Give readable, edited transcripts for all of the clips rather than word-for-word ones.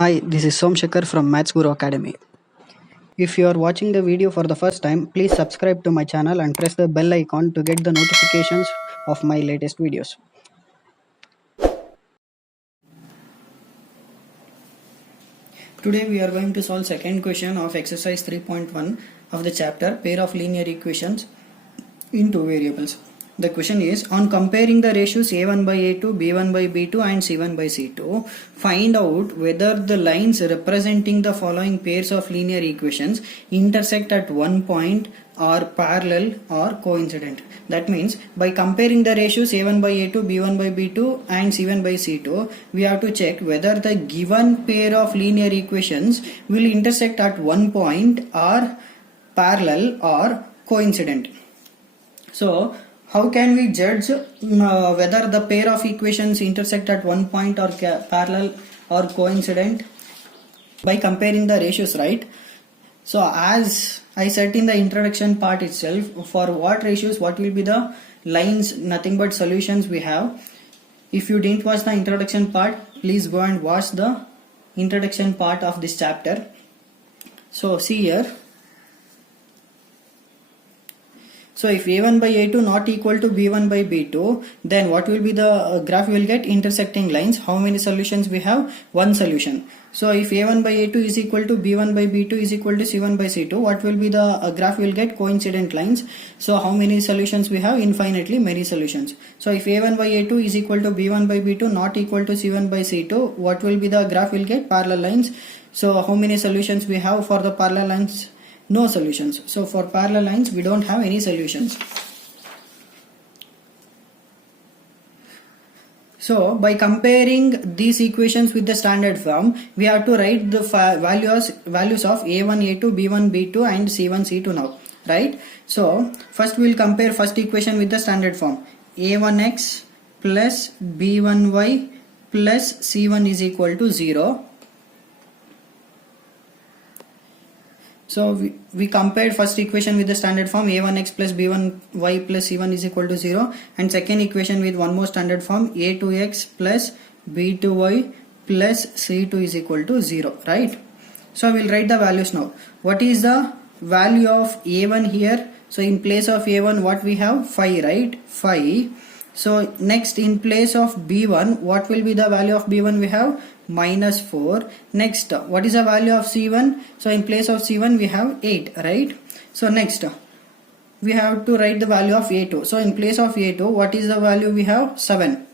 Hi, this is Somshakar from mathsguruacademy. If you are watching the video for the first time, please subscribe to my channel and press the bell icon to get the notifications of my latest videos. Today we are going to solve second question of exercise 3.1 of the chapter pair of linear equations in two variables. The question is, on comparing the ratios a1 by a2, b1 by b2 and c1 by c2, find out whether the lines representing the following pairs of linear equations intersect at one point, are parallel or coincident. That means by comparing the ratios a1 by a2, b1 by b2 and c1 by c2, we have to check whether the given pair of linear equations will intersect at one point, are parallel or coincident. So how can we judge whether the pair of equations intersect at one point or parallel or coincident? By comparing the ratios, right? So as I said in the introduction part itself, for what ratios, what will be the lines, nothing but solutions we have. If you didn't watch the introduction part, please go and watch the introduction part of this chapter. So see here. So if a1 by a2 not equal to b1 by b2, then what will be the graph we will get? Intersecting lines. How many solutions we have? One solution. So if a1 by a2 is equal to b1 by b2 is equal to c1 by c2, what will be the graph we will get? Coincident lines. So how many solutions we have? Infinitely many solutions. So if a1 by a2 is equal to b1 by b2 not equal to c1 by c2, what will be the graph we will get? Parallel lines. So how many solutions we have for the parallel lines? No solutions. So for parallel lines we don't have any solutions. So by comparing these equations with the standard form, we have to write the values of a1, a2, b1, b2 and c1, c2 now, right? So first we will compare first equation with the standard form. a1x plus b1y plus c1 is equal to 0. So we compared first equation with the standard form a1x plus b1y plus c1 is equal to 0, and second equation with one more standard form a2x plus b2y plus c2 is equal to 0, right? So we will write the values now. What is the value of a1 here? So in place of a1 what we have? 5, right? 5. So next in place of b1 what will be the value of b1? We have minus 4. Next what is the value of c1? So in place of c1 we have 8, right? So next we have to write the value of a2. So in place of a2 what is the value? We have 7.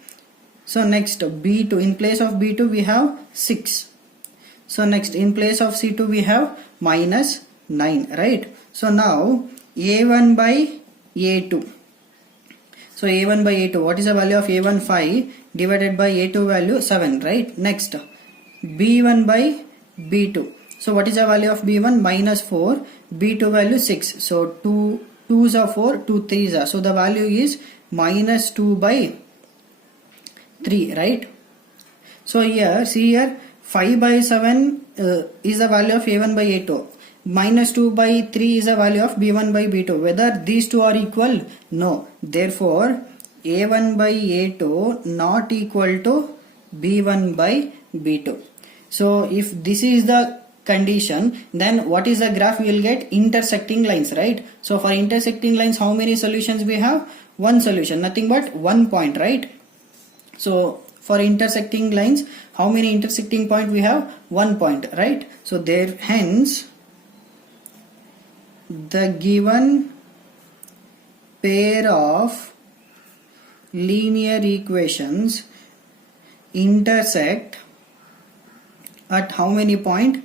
So next b2, in place of b2 we have 6. So next in place of c2 we have minus 9, right? So now a1 by a2. So a1 by a2, what is the value of a1? 5 divided by a2 value 7, right? Next b1 by b2. So what is the value of b1? Minus 4, b2 value 6. So 2 2s are 4, 2 3s are. So the value is minus 2 by 3, right? So here, see here, 5 by 7 is the value of a1 by a2. Minus 2 by 3 is the value of b1 by b2. Whether these two are equal? No. Therefore, a1 by a2 not equal to b1 by b2. So if this is the condition, then what is the graph we will get? Intersecting lines, right? So for intersecting lines, how many solutions we have? One solution, nothing but 1 point, right? So for intersecting lines, how many intersecting point we have? 1 point, right? So there, hence the given pair of linear equations intersect at how many point?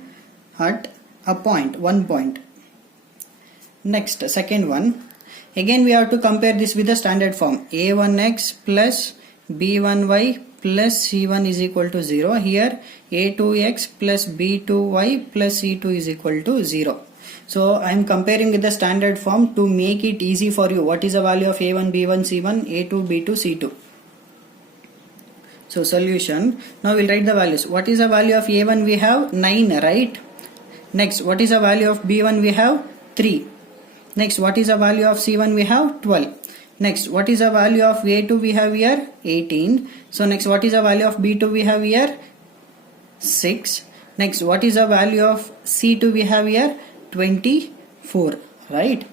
At a point, 1 point. Next, second one. Again we have to compare this with the standard form. a1x plus b1y plus c1 is equal to 0. Here a2x plus b2y plus c2 is equal to 0. So I am comparing with the standard form to make it easy for you. What is the value of a1, b1, c1, a2, b2, c2? So solution. Now we'll write the values. What is the value of a1? We have 9, right? Next, what is the value of b1? We have 3. Next, what is the value of c1? We have 12. Next, what is the value of a2? We have here 18. So next, what is the value of b2? We have here 6. Next, what is the value of C2 we have here? 24, right?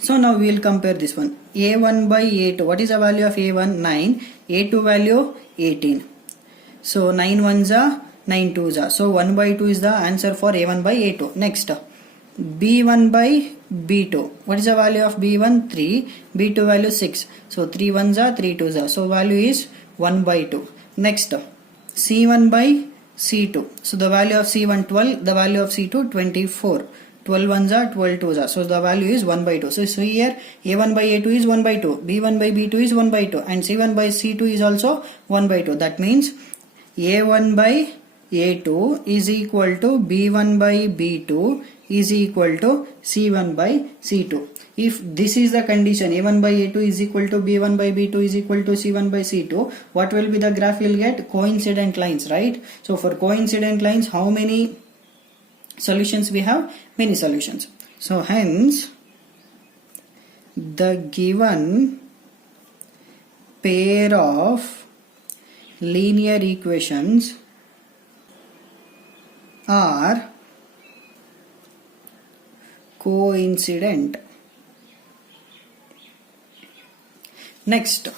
So now we will compare this one. A1 by A2. What is the value of A1? 9. A2 value 18. So 9 ones are 9 twos are. So 1 by 2 is the answer for A1 by A2. Next, B1 by B2. What is the value of B1? 3. B2 value 6. So 3 ones are 3 twos are. So value is 1 by 2. Next, C1 by C2. So the value of C1 12. The value of C2 24. 12 ones are 12 twos are. So the value is 1 by 2. So here A1 by A2 is 1 by 2. B1 by B2 is 1 by 2. And C1 by C2 is also 1 by 2. That means A1 by A2 is equal to B1 by B2 is equal to C1 by C2. If this is the condition, A1 by A2 is equal to B1 by B2 is equal to C1 by C2, what will be the graph we'll get? Coincident lines, right? So for coincident lines, how many solutions we have? Many solutions. So hence the given pair of linear equations are coincident. Next,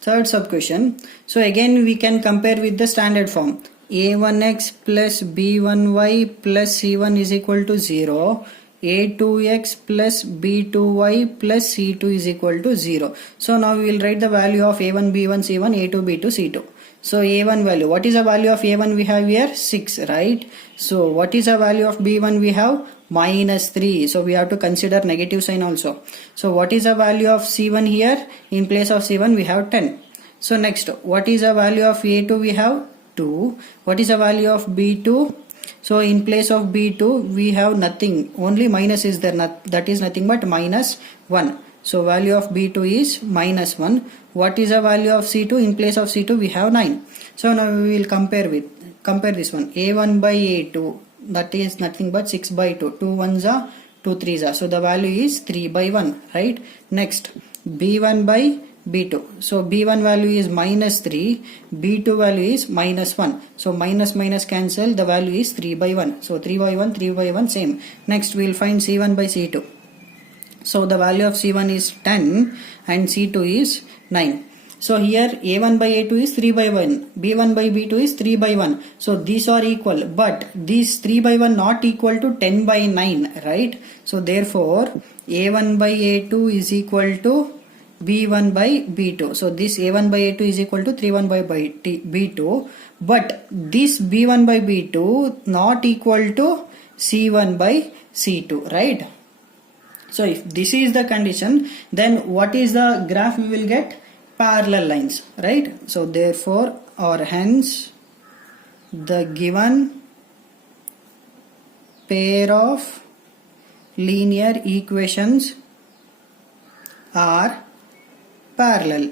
third sub question. So again we can compare with the standard form. A1x plus B1y plus C1 is equal to 0. A2x plus B2y plus C2 is equal to 0. So now we will write the value of A1, B1, C1, A2, B2, C2. So A1 value, what is the value of A1 we have here? 6, right? So what is the value of B1 we have? Minus 3. So we have to consider negative sign also. So what is the value of C1 here? In place of C1 we have 10. So next, what is the value of A2 we have? 2. What is the value of B2? So in place of B2 we have nothing, only minus is there, that is nothing but minus 1. So value of B2 is minus 1. What is the value of C2? In place of C2 we have 9. So now we will compare this one. A1 by A2, that is nothing but 6 by 2. 2 ones are 2 threes are. So the value is 3 by 1, right? Next, B1 by B2. So B1 value is minus 3, B2 value is minus 1. So minus minus cancel, the value is 3 by 1. So 3 by 1, 3 by 1 same. Next we will find C1 by C2. So the value of C1 is 10 and C2 is 9. So here A1 by A2 is 3 by 1, B1 by B2 is 3 by 1. So these are equal, but these 3 by 1 not equal to 10 by 9, right? So therefore A1 by A2 is equal to B1 by B2. So this A1 by A2 is equal to 3 by B2, but this B1 by B2 not equal to C1 by C2, right? So if this is the condition, then what is the graph we will get? Parallel lines, right? So therefore or hence the given pair of linear equations are parallel.